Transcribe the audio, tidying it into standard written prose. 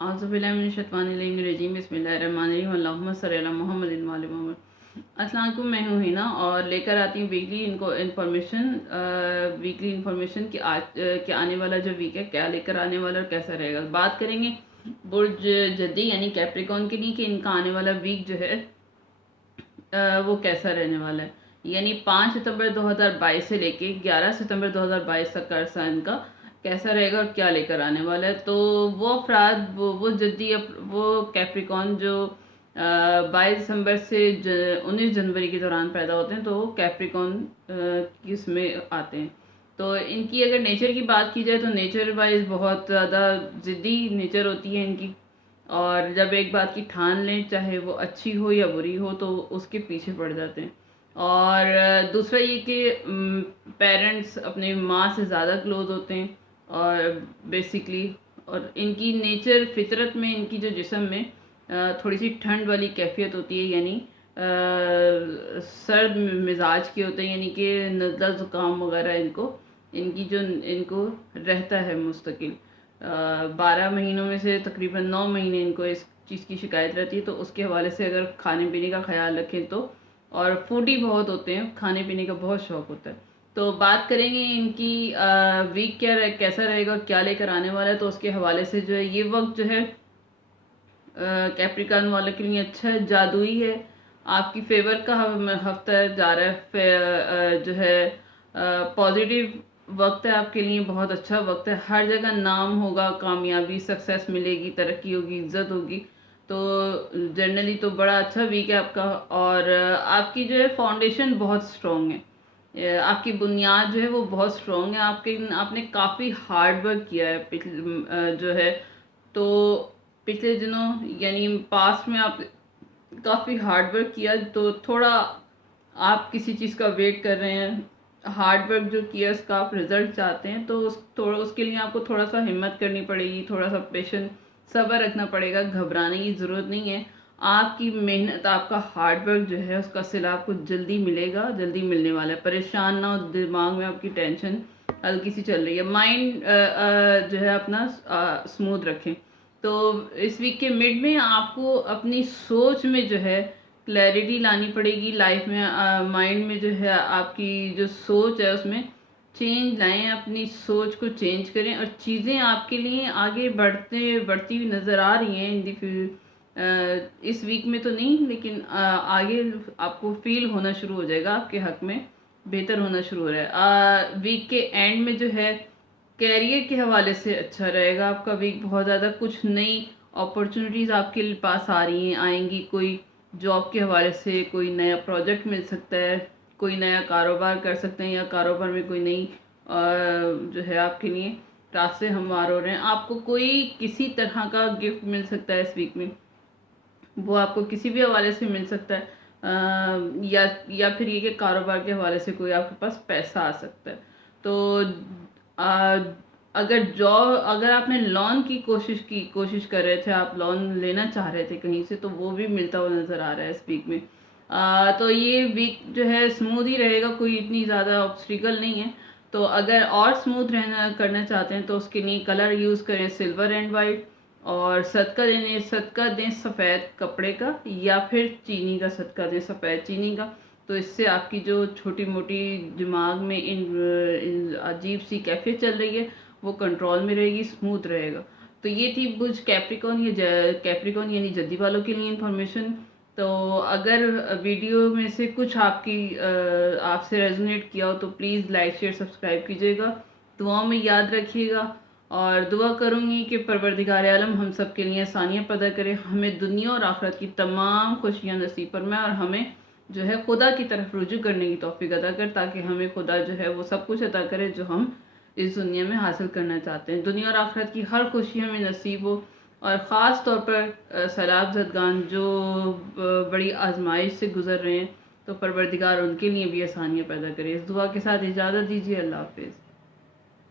اعوذ باللہ من الشیطان الرجیم، بسم اللہ الرحمن الرحیم، اللہم صلی علی محمد و علی محمد۔ السلام علیکم، میں ہوں ہینا اور لے کر آتی ہوں ویکلی انفارمیشن کہ آج کہ آنے والا جو ویک ہے کیا لے کر آنے والا اور کیسا رہے گا۔ بات کریں گے برج جدی یعنی کیپریکون کے لیے کہ ان کا آنے والا ویک جو ہے وہ کیسا رہنے والا ہے، یعنی 5 ستمبر 2022 سے لے کے 11 ستمبر 2022 تک کا عرصہ ان کا کیسا رہے گا اور کیا لے کر آنے والا ہے۔ تو وہ افراد وہ جدی وہ کیپریکون جو 22 دسمبر سے 19 جنوری کے دوران پیدا ہوتے ہیں، تو وہ کیپریکون اس میں آتے ہیں۔ تو ان کی اگر نیچر کی بات کی جائے تو نیچر وائز بہت زیادہ ضدی نیچر ہوتی ہے ان کی، اور جب ایک بات کی ٹھان لیں چاہے وہ اچھی ہو یا بری ہو تو اس کے پیچھے پڑ جاتے ہیں۔ اور دوسرا یہ کہ پیرنٹس اپنے ماں سے زیادہ کلوز ہوتے ہیں، اور بیسیکلی اور ان کی نیچر فطرت میں ان کی جو جسم میں تھوڑی سی ٹھنڈ والی کیفیت ہوتی ہے، یعنی سرد مزاج کے ہوتے ہیں، یعنی کہ نزلہ زکام وغیرہ ان کو رہتا ہے مستقل۔ 12 مہینوں میں سے تقریباً 9 مہینے ان کو اس چیز کی شکایت رہتی ہے۔ تو اس کے حوالے سے اگر کھانے پینے کا خیال رکھیں تو، اور فوڈی بہت ہوتے ہیں، کھانے پینے کا بہت شوق ہوتا ہے۔ تو بات کریں گے ان کی ویک کیسا رہے گا، کیا لے کر آنے والا ہے، تو اس کے حوالے سے جو ہے یہ وقت جو ہے کیپریکان والے کے لیے اچھا ہے، جادوئی ہے، آپ کی فیور کا ہفتہ جا رہا ہے، جو ہے پازیٹیو وقت ہے آپ کے لیے، بہت اچھا وقت ہے، ہر جگہ نام ہوگا، کامیابی سکسیس ملے گی، ترقی ہوگی، عزت ہوگی۔ تو جنرلی تو بڑا اچھا ویک ہے آپ کا، اور آپ کی جو ہے فاؤنڈیشن بہت اسٹرانگ ہے، آپ کی بنیاد جو ہے وہ بہت اسٹرانگ ہے، آپ نے کافی ہارڈ ورک کیا ہے جو ہے، تو پچھلے دنوں یعنی پاسٹ میں آپ کافی ہارڈ ورک کیا، تو تھوڑا آپ کسی چیز کا ویٹ کر رہے ہیں، ہارڈ ورک جو کیا اس کا آپ رزلٹ چاہتے ہیں، تو اس کے لیے آپ کو تھوڑا سا ہمت کرنی پڑے گی، تھوڑا سا پیشنس صبر رکھنا پڑے گا، گھبرانے کی ضرورت نہیں ہے۔ آپ کی محنت، آپ کا ہارڈ ورک جو ہے اس کا صلہ آپ کو جلدی ملے گا، جلدی ملنے والا ہے۔ پریشان نہ ہو، دماغ میں آپ کی ٹینشن ہلکی سی چل رہی ہے، مائنڈ جو ہے اپنا اسموتھ رکھیں۔ تو اس ویک کے مڈ میں آپ کو اپنی سوچ میں جو ہے کلیئرٹی لانی پڑے گی لائف میں، مائنڈ میں جو ہے آپ کی جو سوچ ہے اس میں چینج لائیں، اپنی سوچ کو چینج کریں، اور چیزیں آپ کے لیے آگے بڑھتی ہوئی نظر آ رہی ہیں اس ویک میں تو نہیں، لیکن آگے آپ کو فیل ہونا شروع ہو جائے گا، آپ کے حق میں بہتر ہونا شروع ہو رہا ہے۔ ویک کے اینڈ میں جو ہے کیریئر کے حوالے سے اچھا رہے گا آپ کا ویک، بہت زیادہ کچھ نئی اپرچونیٹیز آپ کے پاس آئیں گی، کوئی جاب کے حوالے سے کوئی نیا پروجیکٹ مل سکتا ہے، کوئی نیا کاروبار کر سکتے ہیں، یا کاروبار میں کوئی نئی جو ہے آپ کے لیے راستے ہموار ہو رہے ہیں۔ آپ کو کوئی کسی طرح کا گفٹ مل سکتا ہے اس ویک میں، وہ آپ کو کسی بھی حوالے سے مل سکتا ہے، یا پھر یہ کہ کاروبار کے حوالے سے کوئی آپ کے پاس پیسہ آ سکتا ہے۔ تو اگر آپ نے لون کی کوشش کر رہے تھے، آپ لون لینا چاہ رہے تھے کہیں سے، تو وہ بھی ملتا ہوا نظر آ رہا ہے اس ویک میں۔ تو یہ ویک جو ہے اسموتھ ہی رہے گا، کوئی اتنی زیادہ آبسٹیکل نہیں ہے۔ تو اگر اور اسموتھ کرنا چاہتے ہیں تو اس کے لیے کلر یوز کریں سلور اینڈ وائٹ، اور صدقہ دیں سفید کپڑے کا، یا پھر چینی کا صدقہ دیں، سفید چینی کا۔ تو اس سے آپ کی جو چھوٹی موٹی دماغ میں عجیب سی کیفیت چل رہی ہے وہ کنٹرول میں رہے گی، اسموتھ رہے گا۔ تو یہ تھی برج کیپریکون یعنی جدی والوں کے لیے انفارمیشن۔ تو اگر ویڈیو میں سے کچھ آپ سے ریزونیٹ کیا ہو تو پلیز لائک شیئر سبسکرائب کیجیے گا، دعاؤں میں یاد رکھیے گا، اور دعا کروں گی کہ پروردگار عالم ہم سب کے لیے آسانیاں پیدا کرے، ہمیں دنیا اور آخرت کی تمام خوشیاں نصیب فرمائے، اور ہمیں جو ہے خدا کی طرف رجوع کرنے کی توفیق عطا کر، تاکہ ہمیں خدا جو ہے وہ سب کچھ عطا کرے جو ہم اس دنیا میں حاصل کرنا چاہتے ہیں، دنیا اور آخرت کی ہر خوشی ہمیں نصیب ہو۔ اور خاص طور پر سیلاب زدگان جو بڑی آزمائش سے گزر رہے ہیں، تو پروردگار ان کے لیے بھی آسانیاں پیدا کرے۔ اس دعا کے ساتھ اجازت دیجیے، اللہ حافظ۔